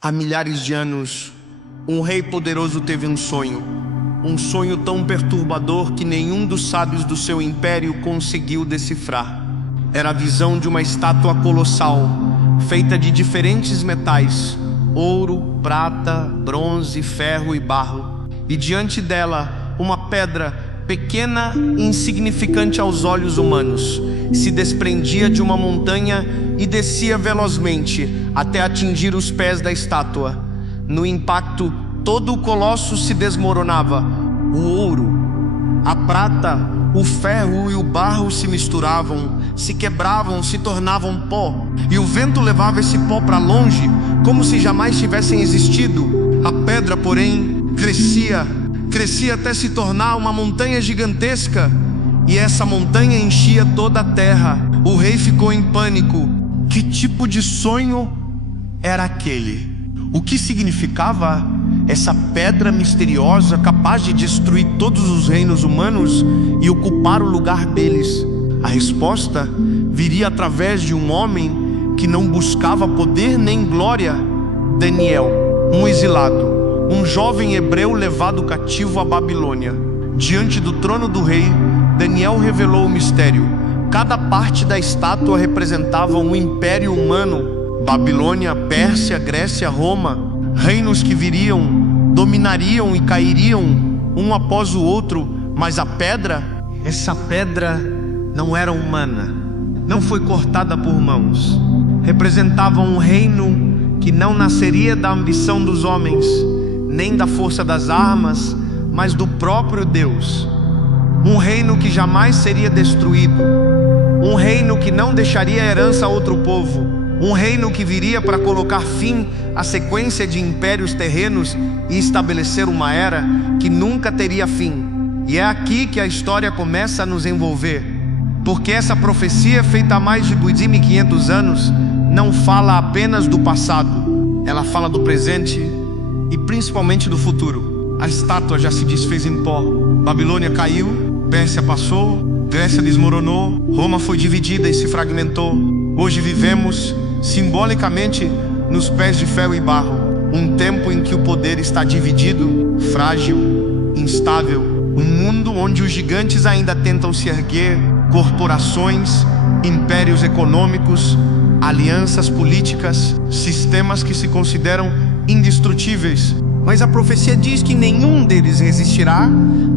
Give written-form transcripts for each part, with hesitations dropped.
Há milhares de anos, um rei poderoso teve um sonho tão perturbador que nenhum dos sábios do seu império conseguiu decifrar. Era a visão de uma estátua colossal, feita de diferentes metais: ouro, prata, bronze, ferro e barro. E diante dela, uma pedra pequena e insignificante aos olhos humanos se desprendia de uma montanha e descia velozmente até atingir os pés da estátua. No impacto, todo o colosso se desmoronava. O ouro, a prata, o ferro e o barro se misturavam, se quebravam, se tornavam pó, e o vento levava esse pó para longe, como se jamais tivessem existido. A pedra, porém, crescia até se tornar uma montanha gigantesca, e essa montanha enchia toda a terra. O rei ficou em pânico. Que tipo de sonho era aquele? O que significava essa pedra misteriosa capaz de destruir todos os reinos humanos e ocupar o lugar deles? A resposta viria através de um homem que não buscava poder nem glória: Daniel, um exilado, um jovem hebreu levado cativo à Babilônia. Diante do trono do rei, Daniel revelou o mistério. Cada parte da estátua representava um império humano: Babilônia, Pérsia, Grécia, Roma. Reinos que viriam, dominariam e cairiam um após o outro. Mas a pedra, essa pedra não era humana, não foi cortada por mãos. Representava um reino que não nasceria da ambição dos homens, nem da força das armas, mas do próprio Deus. Um reino que jamais seria destruído, um reino que não deixaria herança a outro povo, um reino que viria para colocar fim à sequência de impérios terrenos e estabelecer uma era que nunca teria fim. E é aqui que a história começa a nos envolver, porque essa profecia, feita há mais de 2.500 anos, não fala apenas do passado, ela fala do presente e principalmente do futuro. A estátua já se desfez em pó, Babilônia caiu, Pérsia passou, Grécia desmoronou, Roma foi dividida e se fragmentou. Hoje vivemos, simbolicamente, nos pés de ferro e barro, um tempo em que o poder está dividido, frágil, instável, um mundo onde os gigantes ainda tentam se erguer, corporações, impérios econômicos, alianças políticas, sistemas que se consideram indestrutíveis. Mas a profecia diz que nenhum deles resistirá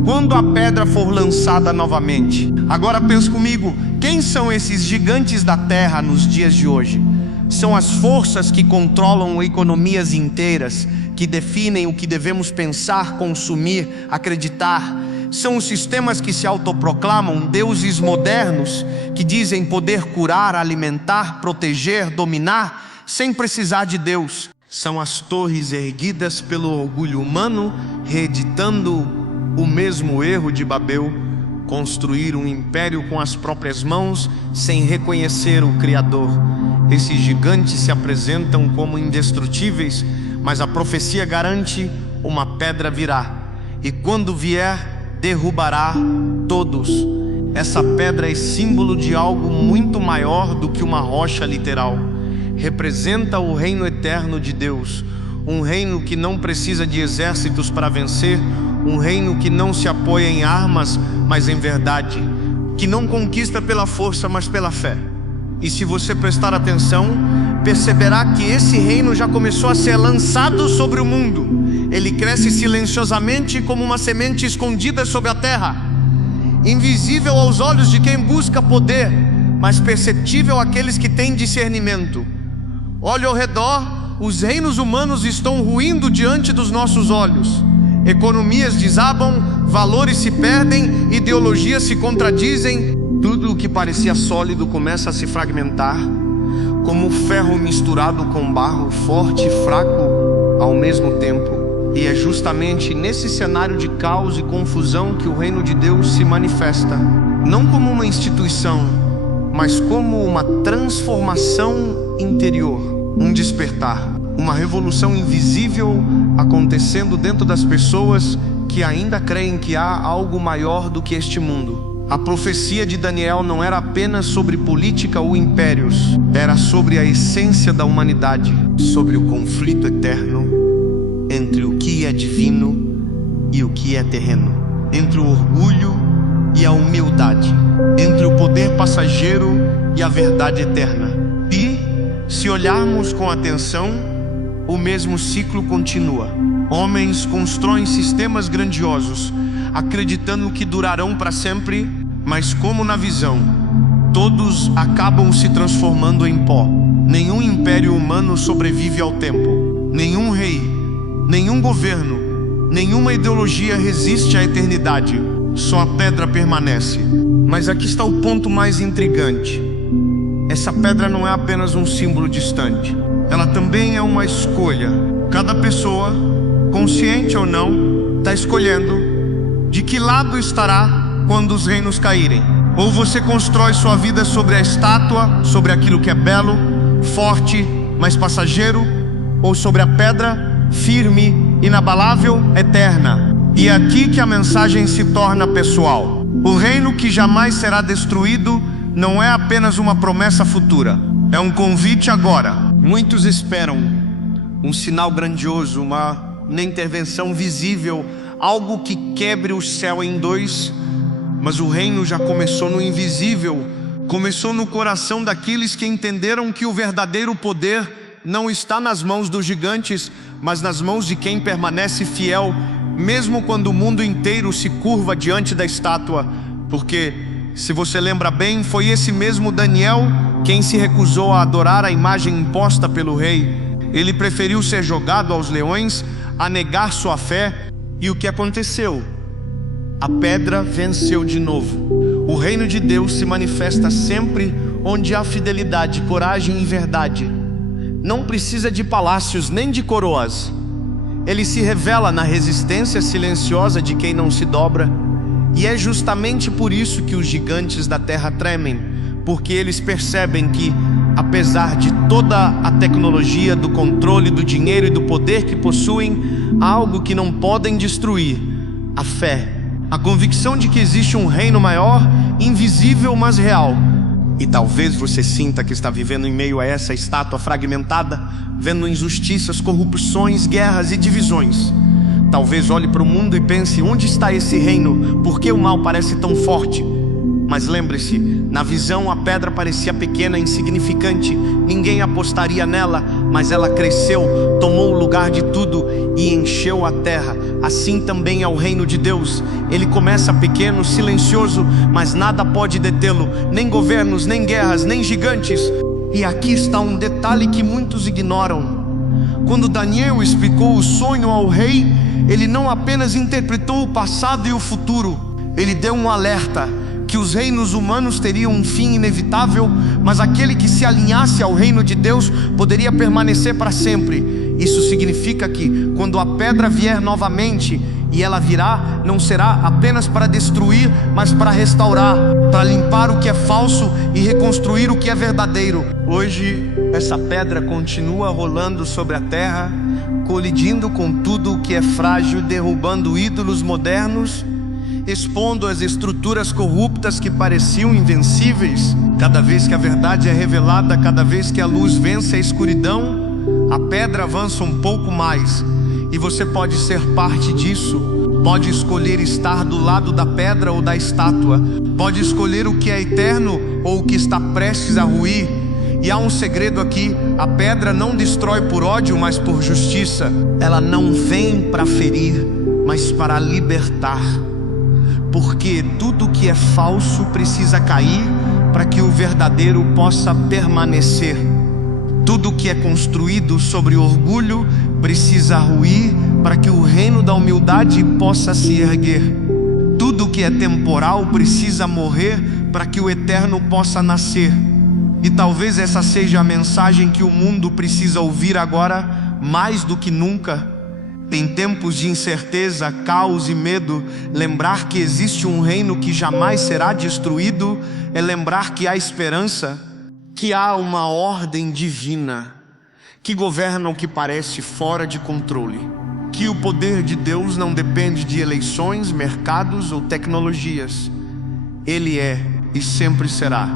quando a pedra for lançada novamente. Agora pense comigo, quem são esses gigantes da terra nos dias de hoje? São as forças que controlam economias inteiras, que definem o que devemos pensar, consumir, acreditar. São os sistemas que se autoproclamam deuses modernos, que dizem poder curar, alimentar, proteger, dominar, sem precisar de Deus. São as torres erguidas pelo orgulho humano, reeditando o mesmo erro de Babel: construir um império com as próprias mãos, sem reconhecer o Criador. Esses gigantes se apresentam como indestrutíveis, mas a profecia garante: uma pedra virá, e quando vier, derrubará todos. Essa pedra é símbolo de algo muito maior do que uma rocha literal. Representa o reino eterno de Deus, um reino que não precisa de exércitos para vencer, um reino que não se apoia em armas, mas em verdade, que não conquista pela força, mas pela fé. E se você prestar atenção, perceberá que esse reino já começou a ser lançado sobre o mundo. Ele cresce silenciosamente como uma semente escondida sobre a terra, invisível aos olhos de quem busca poder, mas perceptível àqueles que têm discernimento. Olhe ao redor, os reinos humanos estão ruindo diante dos nossos olhos. Economias desabam, valores se perdem, ideologias se contradizem. Tudo o que parecia sólido começa a se fragmentar, como ferro misturado com barro, forte e fraco ao mesmo tempo. E é justamente nesse cenário de caos e confusão que o reino de Deus se manifesta, não como uma instituição, mas como uma transformação interior, um despertar, uma revolução invisível acontecendo dentro das pessoas que ainda creem que há algo maior do que este mundo. A profecia de Daniel não era apenas sobre política ou impérios, era sobre a essência da humanidade, sobre o conflito eterno entre o que é divino e o que é terreno, entre o orgulho e a humildade, entre o poder passageiro e a verdade eterna. E, se olharmos com atenção, o mesmo ciclo continua. Homens constroem sistemas grandiosos, acreditando que durarão para sempre, mas como na visão, todos acabam se transformando em pó. Nenhum império humano sobrevive ao tempo. Nenhum rei, nenhum governo, nenhuma ideologia resiste à eternidade. Só a pedra permanece. Mas aqui está o ponto mais intrigante. Essa pedra não é apenas um símbolo distante. Ela também é uma escolha. Cada pessoa, consciente ou não, está escolhendo de que lado estará quando os reinos caírem. Ou você constrói sua vida sobre a estátua, sobre aquilo que é belo, forte, mas passageiro, ou sobre a pedra, firme, inabalável, eterna. E é aqui que a mensagem se torna pessoal. O reino que jamais será destruído não é apenas uma promessa futura, é um convite agora. Muitos esperam um sinal grandioso, uma intervenção visível, algo que quebre o céu em dois. Mas o reino já começou no invisível, começou no coração daqueles que entenderam que o verdadeiro poder não está nas mãos dos gigantes, mas nas mãos de quem permanece fiel, mesmo quando o mundo inteiro se curva diante da estátua. Porque, se você lembra bem, foi esse mesmo Daniel quem se recusou a adorar a imagem imposta pelo rei. Ele preferiu ser jogado aos leões a negar sua fé. E o que aconteceu? A pedra venceu de novo. O reino de Deus se manifesta sempre onde há fidelidade, coragem e verdade. Não precisa de palácios nem de coroas. Ele se revela na resistência silenciosa de quem não se dobra. E é justamente por isso que os gigantes da terra tremem, porque eles percebem que, apesar de toda a tecnologia, do controle, do dinheiro e do poder que possuem, há algo que não podem destruir: a fé. A convicção de que existe um reino maior, invisível mas real. E talvez você sinta que está vivendo em meio a essa estátua fragmentada, vendo injustiças, corrupções, guerras e divisões. Talvez olhe para o mundo e pense: onde está esse reino? Por que o mal parece tão forte? Mas lembre-se, na visão a pedra parecia pequena, insignificante. Ninguém apostaria nela, mas ela cresceu, tomou o lugar de tudo e encheu a terra. Assim também é o reino de Deus. Ele começa pequeno, silencioso, mas nada pode detê-lo, nem governos, nem guerras, nem gigantes. E aqui está um detalhe que muitos ignoram. Quando Daniel explicou o sonho ao rei, ele não apenas interpretou o passado e o futuro, ele deu um alerta que os reinos humanos teriam um fim inevitável, mas aquele que se alinhasse ao reino de Deus poderia permanecer para sempre. Isso significa que, quando a pedra vier novamente, e ela virá, não será apenas para destruir, mas para restaurar, para limpar o que é falso e reconstruir o que é verdadeiro. Hoje, essa pedra continua rolando sobre a terra, colidindo com tudo o que é frágil, derrubando ídolos modernos, expondo as estruturas corruptas que pareciam invencíveis. Cada vez que a verdade é revelada, cada vez que a luz vence a escuridão, a pedra avança um pouco mais. E você pode ser parte disso. Pode escolher estar do lado da pedra ou da estátua. Pode escolher o que é eterno ou o que está prestes a ruir. E há um segredo aqui: a pedra não destrói por ódio, mas por justiça. Ela não vem para ferir, mas para libertar. Porque tudo que é falso precisa cair para que o verdadeiro possa permanecer. Tudo que é construído sobre orgulho precisa ruir para que o reino da humildade possa se erguer. Tudo que é temporal precisa morrer para que o eterno possa nascer. E talvez essa seja a mensagem que o mundo precisa ouvir agora, mais do que nunca. Em tempos de incerteza, caos e medo, lembrar que existe um reino que jamais será destruído é lembrar que há esperança, que há uma ordem divina que governa o que parece fora de controle, que o poder de Deus não depende de eleições, mercados ou tecnologias. Ele é e sempre será.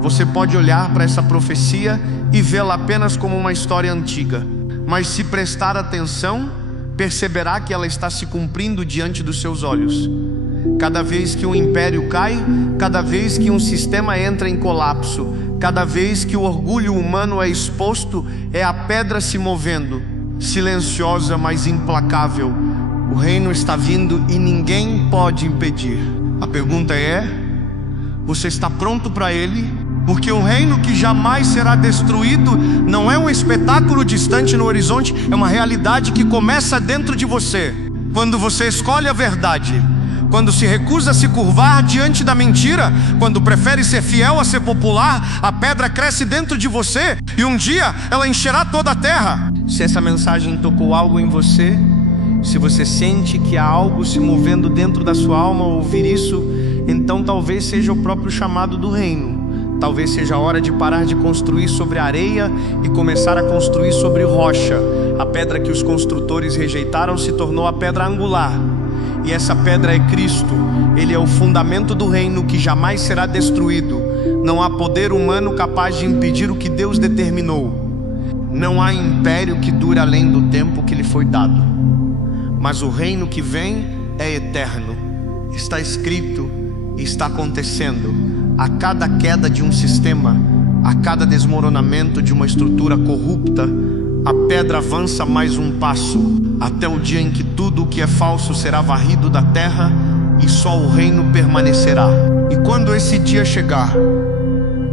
Você pode olhar para essa profecia e vê-la apenas como uma história antiga, mas se prestar atenção, perceberá que ela está se cumprindo diante dos seus olhos. Cada vez que um império cai, cada vez que um sistema entra em colapso, cada vez que o orgulho humano é exposto, é a pedra se movendo, silenciosa, mas implacável. O reino está vindo e ninguém pode impedir. A pergunta é: você está pronto para ele? Porque o reino que jamais será destruído não é um espetáculo distante no horizonte, é uma realidade que começa dentro de você. Quando você escolhe a verdade, quando se recusa a se curvar diante da mentira, quando prefere ser fiel a ser popular, a pedra cresce dentro de você e um dia ela encherá toda a terra. Se essa mensagem tocou algo em você, se você sente que há algo se movendo dentro da sua alma ao ouvir isso, então talvez seja o próprio chamado do reino. Talvez seja a hora de parar de construir sobre areia e começar a construir sobre rocha. A pedra que os construtores rejeitaram se tornou a pedra angular. E essa pedra é Cristo. Ele é o fundamento do reino que jamais será destruído. Não há poder humano capaz de impedir o que Deus determinou. Não há império que dure além do tempo que lhe foi dado. Mas o reino que vem é eterno. Está escrito e está acontecendo. A cada queda de um sistema, a cada desmoronamento de uma estrutura corrupta, a pedra avança mais um passo, até o dia em que tudo o que é falso será varrido da terra e só o reino permanecerá. E quando esse dia chegar,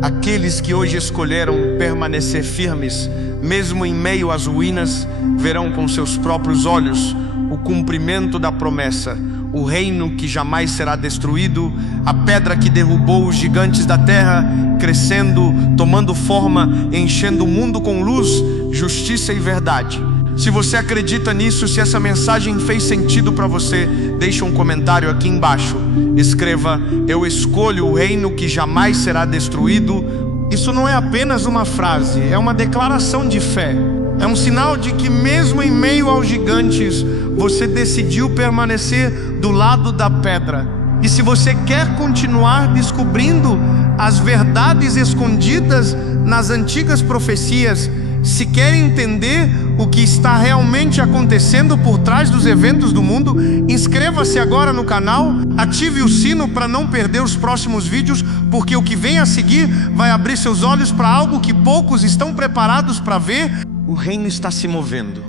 aqueles que hoje escolheram permanecer firmes, mesmo em meio às ruínas, verão com seus próprios olhos o cumprimento da promessa. O reino que jamais será destruído, a pedra que derrubou os gigantes da terra, crescendo, tomando forma, enchendo o mundo com luz, justiça e verdade. Se você acredita nisso, se essa mensagem fez sentido para você, deixa um comentário aqui embaixo. Escreva: eu escolho o reino que jamais será destruído. Isso não é apenas uma frase, é uma declaração de fé. É um sinal de que mesmo em meio aos gigantes, você decidiu permanecer do lado da pedra. E se você quer continuar descobrindo as verdades escondidas nas antigas profecias, se quer entender o que está realmente acontecendo por trás dos eventos do mundo, inscreva-se agora no canal, ative o sino para não perder os próximos vídeos, porque o que vem a seguir vai abrir seus olhos para algo que poucos estão preparados para ver. O reino está se movendo,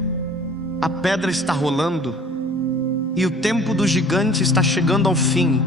a pedra está rolando e o tempo do gigante está chegando ao fim.